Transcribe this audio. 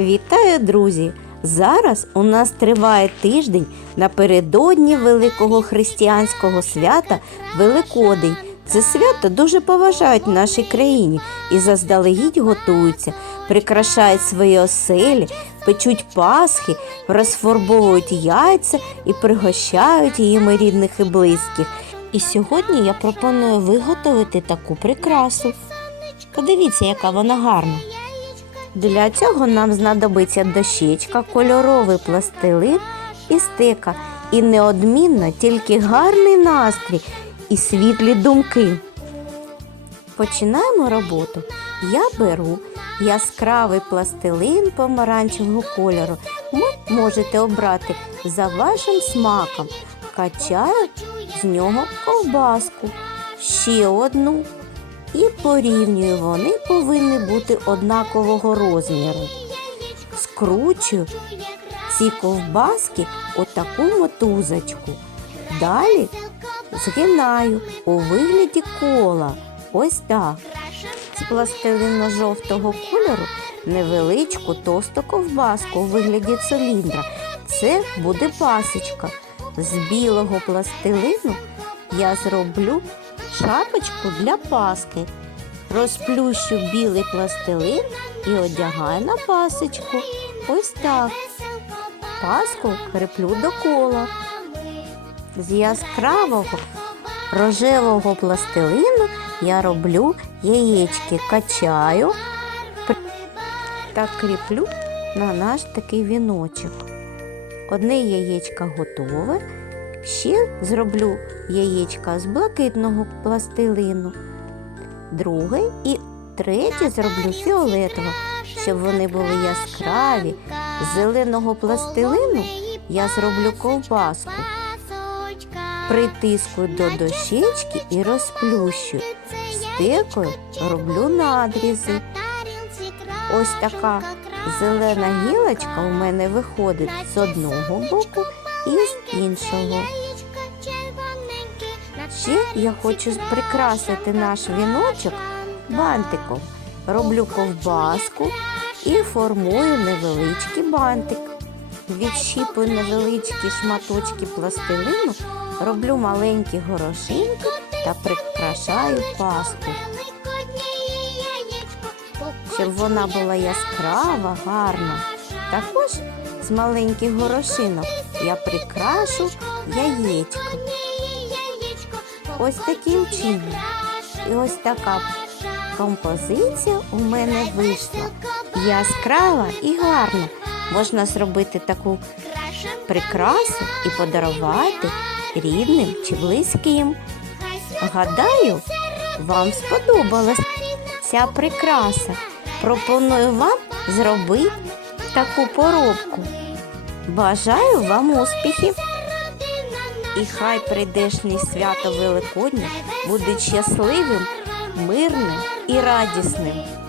Вітаю, друзі! Зараз у нас триває тиждень напередодні великого християнського свята Великодень. Це свято дуже поважають в нашій країні і заздалегідь готуються, прикрашають свої оселі, печуть пасхи, розфарбовують яйця і пригощають їми рідних і близьких. І сьогодні я пропоную виготовити таку прикрасу. Подивіться, яка вона гарна. Для цього нам знадобиться дощечка, кольоровий пластилин і стека. І неодмінно тільки гарний настрій і світлі думки. Починаємо роботу. Я беру яскравий пластилин помаранчевого кольору. Ви можете обрати за вашим смаком. Качаю з нього ковбаску, ще одну і порівнюю. Вони повинні бути однакового розміру. Скручую ці ковбаски у таку мотузочку. Далі згинаю у вигляді кола. Ось так. З пластилино-жовтого кольору невеличку товсту ковбаску у вигляді циліндра. Це буде пасочка. З білого пластилину я зроблю шапочку для паски. Розплющу білий пластилин і одягаю на пасочку. Ось так. Паску креплю до кола. З яскравого рожевого пластилину я роблю яєчки, качаю та кріплю на наш такий віночок. Одне яєчко готове. Ще зроблю яєчка з блакитного пластилину, друге і третє зроблю фіолетового, щоб вони були яскраві. З зеленого пластилину я зроблю ковбаску, притискую до дощечки і розплющу. Стекою роблю надрізи. Ось така зелена гілочка у мене виходить з одного боку і з іншого. Ще я хочу прикрасити наш віночок бантиком. Роблю ковбаску і формую невеличкий бантик. Відщіпую невеличкі шматочки пластилину, роблю маленькі горошинки та прикрашаю паску, щоб вона була яскрава, гарна. Також з маленьких горошинок я прикрашу яєчко. Ось таким чином. І ось така композиція у мене вийшла. Яскрава і гарна. Можна зробити таку прикрасу і подарувати рідним чи близьким. Гадаю, вам сподобалась ця прикраса. Пропоную вам зробити таку поробку. Бажаю вам успіхів! І хай прийдешнє свято Великодня буде щасливим, мирним і радісним.